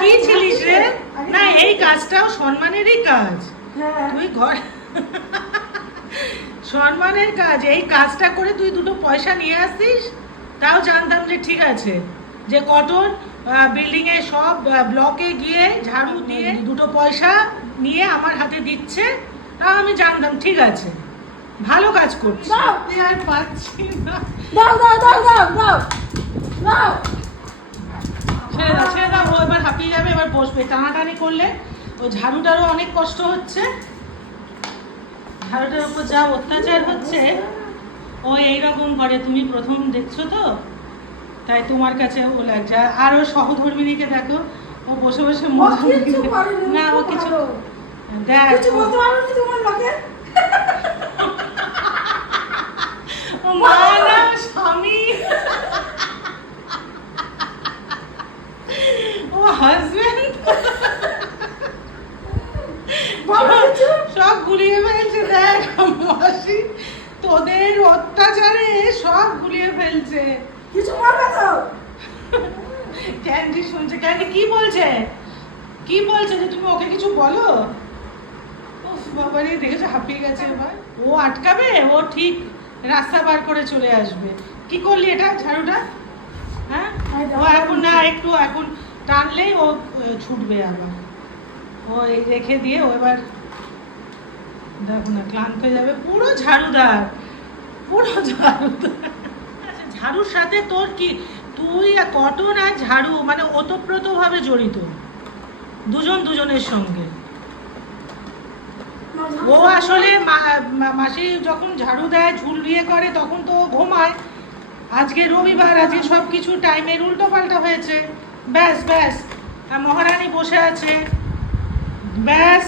কি ছিলিস রে? না এই কাজটাও সম্মানেরই কাজ। হ্যাঁ। তুই ঘর সম্মানের কাজ। এই কাজটা করে তুই দুটো পয়সা নিয়ে আসতিস তাও জানতাম যে ঠিক আছে। যে কটন বিল্ডিং এ সব ব্লকে গিয়ে ঝাড়ু দিয়ে দুটো পয়সা নিয়ে আমার হাতে দিচ্ছে। তাও আমি জানতাম ঠিক আছে। ভালো কাজ করছি। আর পাচ্ছি না। দাও দাও দাও দাও দাও। দাও। হাঁপিয়ে যাবে এবার বসবে। টানাটানি করলে ও ঝাড়ুটারও অনেক কষ্ট হচ্ছে। ঝাড়ুটার উপর যা অত্যাচার হচ্ছে ও এইরকম করে। তুমি প্রথম দেখছ তো? তাই তোমার কাছে ও লাগছে। আর- ও সহধর্মিনীকে দেখো ও বসে বসে মজা না ও কিছু। দেখ কিছু বলতে পারো না তোমার লোকে ও মা না স্বামী ও হাজবেন্ড সব গুলিয়ে ফেলছে দেখ মাসি। তোদের অত্যাচারে সব গুলিয়ে ফেলছে। কিছু বলবে তো? ক্যান্ডি শুনছে। ক্যান্ডি কি বলছে? কি বলছে যে তুমি ওকে কিছু বলো? উফ বাবারে দেখেছ হাঁপিয়ে গেছে এবার। ও আটকাবে? ও ঠিক রাস্তা বার করে চলে আসবে। কি করলি এটা ঝাড়ুটা? হ্যাঁ? ও এখন না একটু এখন টানলেই ও ছুটবে আবার। ও এই রেখে দিয়ে ও এবার দেখো না, ক্লান্ত যাবে। পুরো ঝাড়ুদার পুরো ঝাড়ুদার। আচ্ছা ঝাড়ুর সাথে তোর কি, তুই কটন আর ঝাড়ু মানে ওতপ্রোতভাবে জড়িত? দুজন দুজনের সঙ্গে। ও আসলে মাসি যখন ঝাড়ু দেয়, ঝুল দিয়ে করে, তখন তো ঘুমায়। আজকে রবিবার, আজকে সব কিছু টাইমের উল্টো পাল্টা হয়েছে। ব্যাস ব্যাস। মহারানী বসে আছে। ব্যাস।